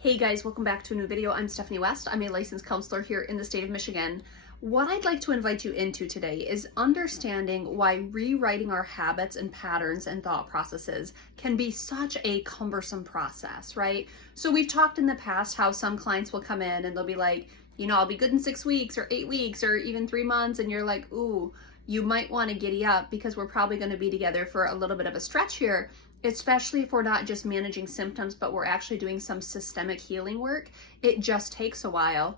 Hey guys, welcome back to a new video. I'm Stephanie West. I'm a licensed counselor here in the state of Michigan. What I'd like to invite you into today is understanding why rewriting our habits and patterns and thought processes can be such a cumbersome process, right? So we've talked in the past how some clients will come in and they'll be like, I'll be good in 6 weeks or 8 weeks or even 3 months. And you're like, ooh, you might want to giddy up because we're probably going to be together for a little bit of a stretch here, especially if we're not just managing symptoms, but we're actually doing some systemic healing work. It just takes a while.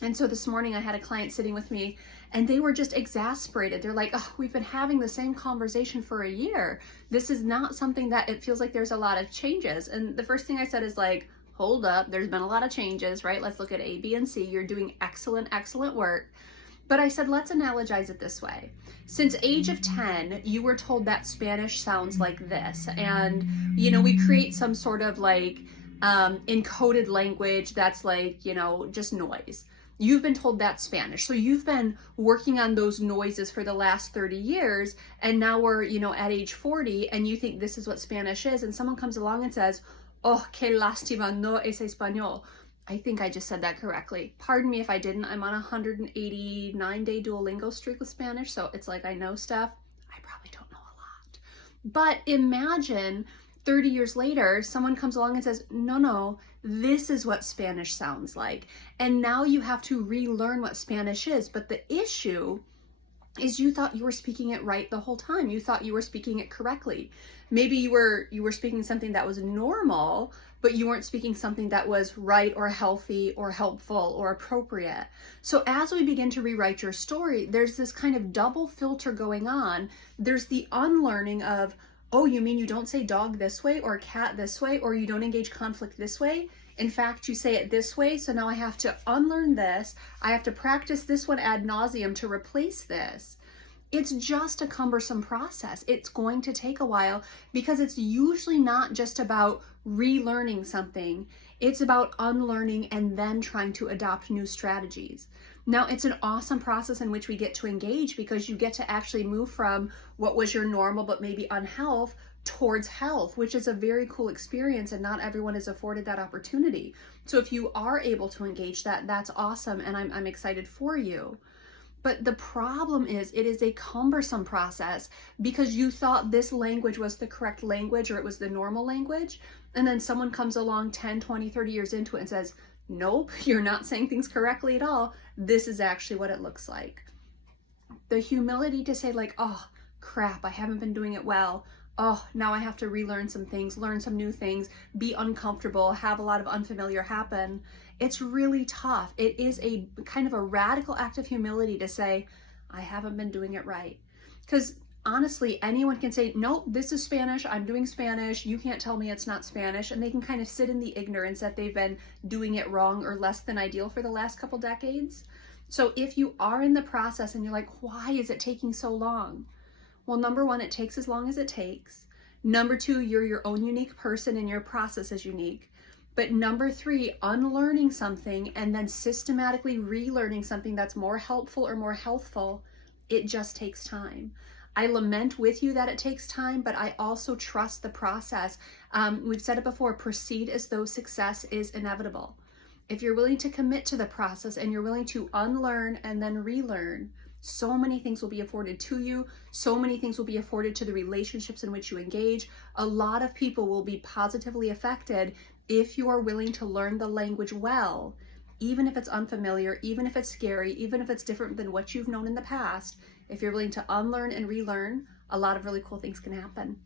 And so this morning I had a client sitting with me and they were just exasperated. They're like, oh, we've been having the same conversation for a year. This is not something that it feels like there's a lot of changes. And the first thing I said is like, hold up, there's been a lot of changes, right? Let's look at A, B, and C. You're doing excellent, excellent work. But I said, let's analogize it this way. Since age of 10, you were told that Spanish sounds like this. And, we create some sort of like encoded language that's like, just noise. You've been told that's Spanish. So you've been working on those noises for the last 30 years. And now we're, at age 40 and you think this is what Spanish is. And someone comes along and says, oh, qué lástima, no es español. I think I just said that correctly. Pardon me if I didn't. I'm on a 189-day Duolingo streak with Spanish, so it's like I know stuff. I probably don't know a lot. But imagine 30 years later, someone comes along and says, no, this is what Spanish sounds like. And now you have to relearn what Spanish is. But the issue is you thought you were speaking it right the whole time. You thought you were speaking it correctly. Maybe you were speaking something that was normal, but you weren't speaking something that was right or healthy or helpful or appropriate. So as we begin to rewrite your story, there's this kind of double filter going on. There's the unlearning of, oh, you mean you don't say dog this way or cat this way, or you don't engage conflict this way? In fact, you say it this way, so now I have to unlearn this. I have to practice this one ad nauseum to replace this. It's just a cumbersome process. It's going to take a while because it's usually not just about relearning something. It's about unlearning and then trying to adopt new strategies. Now, it's an awesome process in which we get to engage because you get to actually move from what was your normal but maybe unhealth towards health, which is a very cool experience and not everyone is afforded that opportunity. So if you are able to engage that, that's awesome and I'm excited for you. But the problem is it is a cumbersome process because you thought this language was the correct language or it was the normal language. And then someone comes along 10, 20, 30 years into it and says, nope, you're not saying things correctly at all. This is actually what it looks like. The humility to say like, oh crap, I haven't been doing it well. Oh, now I have to relearn some things, learn some new things, be uncomfortable, have a lot of unfamiliar happen. It's really tough. It is a kind of a radical act of humility to say, I haven't been doing it right. Because honestly, anyone can say, nope, this is Spanish. I'm doing Spanish. You can't tell me it's not Spanish. And they can kind of sit in the ignorance that they've been doing it wrong or less than ideal for the last couple decades. So if you are in the process and you're like, why is it taking so long? Well, number one, it takes as long as it takes. Number two, you're your own unique person and your process is unique. But number three, unlearning something and then systematically relearning something that's more helpful or more healthful, it just takes time. I lament with you that it takes time, but I also trust the process. We've said it before, proceed as though success is inevitable. If you're willing to commit to the process and you're willing to unlearn and then relearn, so many things will be afforded to you. So many things will be afforded to the relationships in which you engage. A lot of people will be positively affected if you are willing to learn the language well, even if it's unfamiliar, even if it's scary, even if it's different than what you've known in the past. If you're willing to unlearn and relearn, a lot of really cool things can happen.